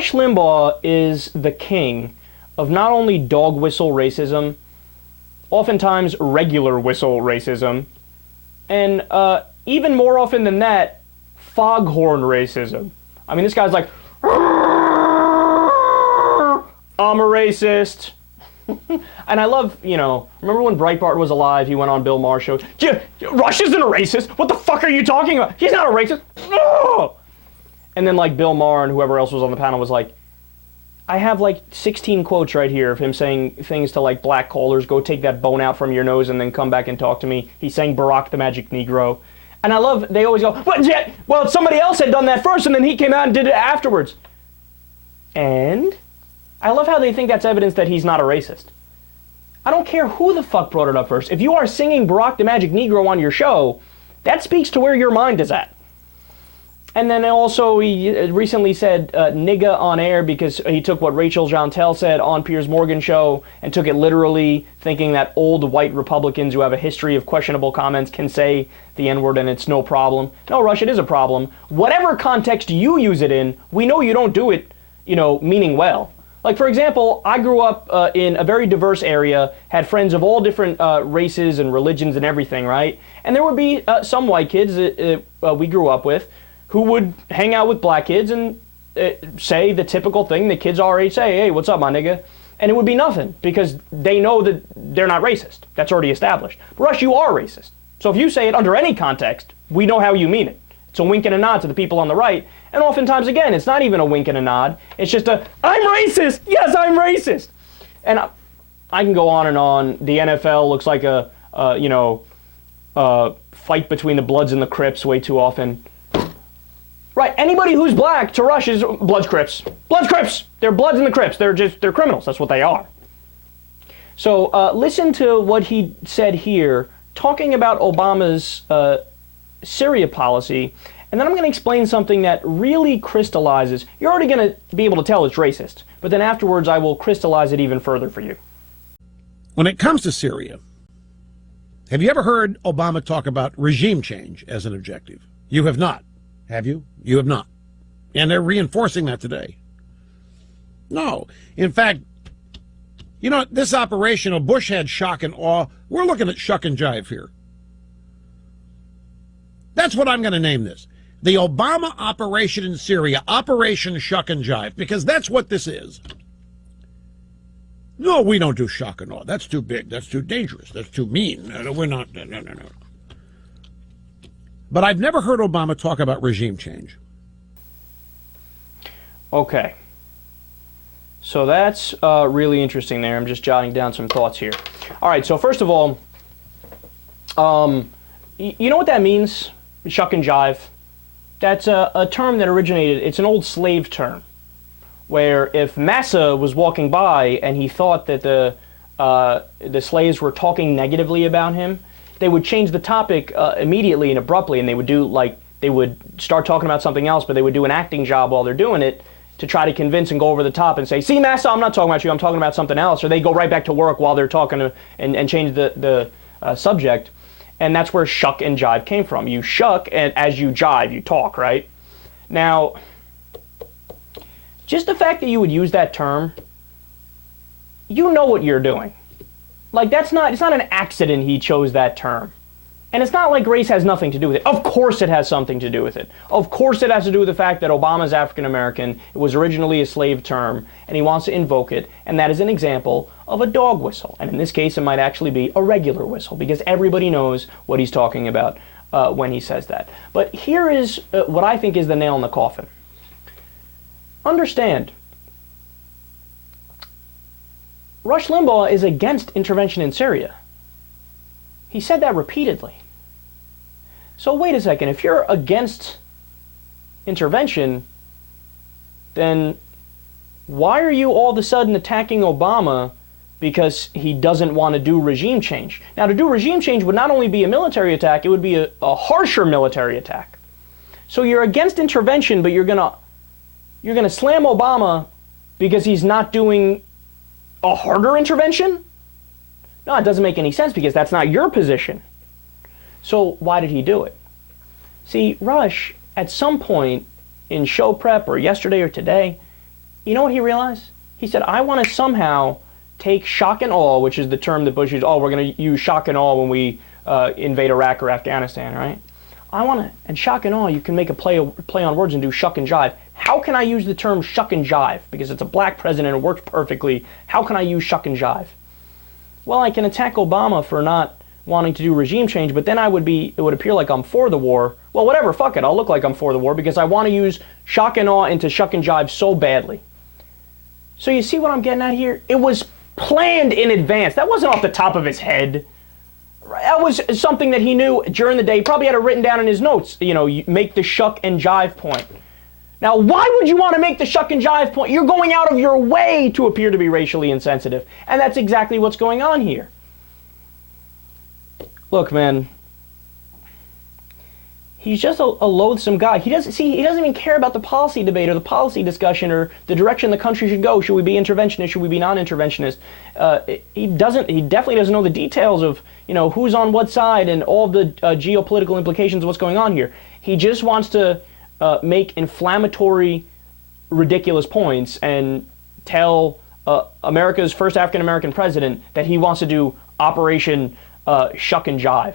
Rush Limbaugh is the king of not only dog whistle racism, oftentimes regular whistle racism, and even more often than that, foghorn racism. I mean, this guy's like, I'm a racist. And I love, remember when Breitbart was alive, he went on Bill Maher's show, Rush isn't a racist. What the fuck are you talking about? He's not a racist. No! And then like Bill Maher and whoever else was on the panel was like, I have like 16 quotes right here of him saying things to like black callers, go take that bone out from your nose and then come back and talk to me. He's saying Barack the Magic Negro. And I love, they always go, well, somebody else had done that first and then he came out and did it afterwards. And I love how they think that's evidence that he's not a racist. I don't care who the fuck brought it up first. If you are singing Barack the Magic Negro on your show, that speaks to where your mind is at. And then also he recently said nigga on air because he took what Rachel Jeantel said on Piers Morgan's show and took it literally, thinking that old white Republicans who have a history of questionable comments can say the N-word and it's no problem. No, Rush, it is a problem. Whatever context you use it in, we know you don't do it, meaning well. Like, for example, I grew up in a very diverse area, had friends of all different races and religions and everything, right? And there would be some white kids that we grew up with who would hang out with black kids and say the typical thing that kids our age say, hey, what's up, my nigga? And it would be nothing because they know that they're not racist. That's already established. But Rush, you are racist. So if you say it under any context, we know how you mean it. It's a wink and a nod to the people on the right. And oftentimes, again, it's not even a wink and a nod. It's just I'm racist. Yes, I'm racist. And I can go on and on. The NFL looks like a fight between the Bloods and the Crips way too often. Right, anybody who's black to Rush is Bloods, Crips. Bloods, Crips. They're Bloods and the Crips. They're criminals. That's what they are. So listen to what he said here, talking about Obama's Syria policy. And then I'm going to explain something that really crystallizes. You're already going to be able to tell it's racist. But then afterwards, I will crystallize it even further for you. When it comes to Syria, have you ever heard Obama talk about regime change as an objective? You have not, have you? You have not. And they're reinforcing that today. No. In fact, this operation of Bush had shock and awe. We're looking at Shuck and Jive here. That's what I'm going to name this. The Obama operation in Syria, Operation Shuck and Jive, because that's what this is. No, we don't do shock and awe. That's too big. That's too dangerous. That's too mean. We're not. No. But I've never heard Obama talk about regime change. Okay. So that's really interesting there. I'm just jotting down some thoughts here. All right, so first of all, you know what that means? Shuck and Jive. That's a term that originated, it's an old slave term, where if Massa was walking by and he thought that the slaves were talking negatively about him, they would change the topic immediately and abruptly, and they would start talking about something else, but they would do an acting job while they're doing it to try to convince and go over the top and say, see, Massa, I'm not talking about you, I'm talking about something else, or they go right back to work while they're talking and change the subject. And that's where shuck and jive came from. You shuck, and as you jive, you talk, right? Now, just the fact that you would use that term, you know what you're doing. Like, it's not an accident he chose that term. And it's not like race has nothing to do with it. Of course it has something to do with it. Of course it has to do with the fact that Obama's African American. It was originally a slave term, and he wants to invoke it. And that is an example of a dog whistle. And in this case, it might actually be a regular whistle, because everybody knows what he's talking about when he says that. But here is what I think is the nail in the coffin. Understand, Rush Limbaugh is against intervention in Syria. He said that repeatedly. So wait a second, if you're against intervention, then why are you all of a sudden attacking Obama because he doesn't want to do regime change? Now, to do regime change would not only be a military attack, it would be a harsher military attack. So you're against intervention, but you're gonna slam Obama because he's not doing a harder intervention? No, it doesn't make any sense, because that's not your position. So why did he do it? See, Rush, at some point in show prep or yesterday or today, You know what he realized? He said, I want to somehow take shock and awe, which is the term that Bush used. Oh, we're going to use shock and awe when we invade Iraq or Afghanistan, right? I want to, and shock and awe, you can make a play on words and do shuck and jive. How can I use the term shuck and jive? Because it's a black president, it works perfectly. How can I use shuck and jive? Well, I can attack Obama for not wanting to do regime change, but then it would appear like I'm for the war. Well, whatever, fuck it, I'll look like I'm for the war because I want to use shock and awe into shuck and jive so badly. So you see what I'm getting at here? It was planned in advance. That wasn't off the top of his head. That was something that he knew during the day. He probably had it written down in his notes. You know, you make the shuck and jive point. Now, why would you want to make the shuck and jive point? You're going out of your way to appear to be racially insensitive. And that's exactly what's going on here. Look, man. He's just a loathsome guy. He doesn't even care about the policy debate or the policy discussion or the direction the country should go. Should we be interventionist? Should we be non-interventionist? He definitely doesn't know the details of, you know, who's on what side and all the geopolitical implications of what's going on here. He just wants to make inflammatory, ridiculous points and tell America's first African-American president that he wants to do Operation Shuck and Jive.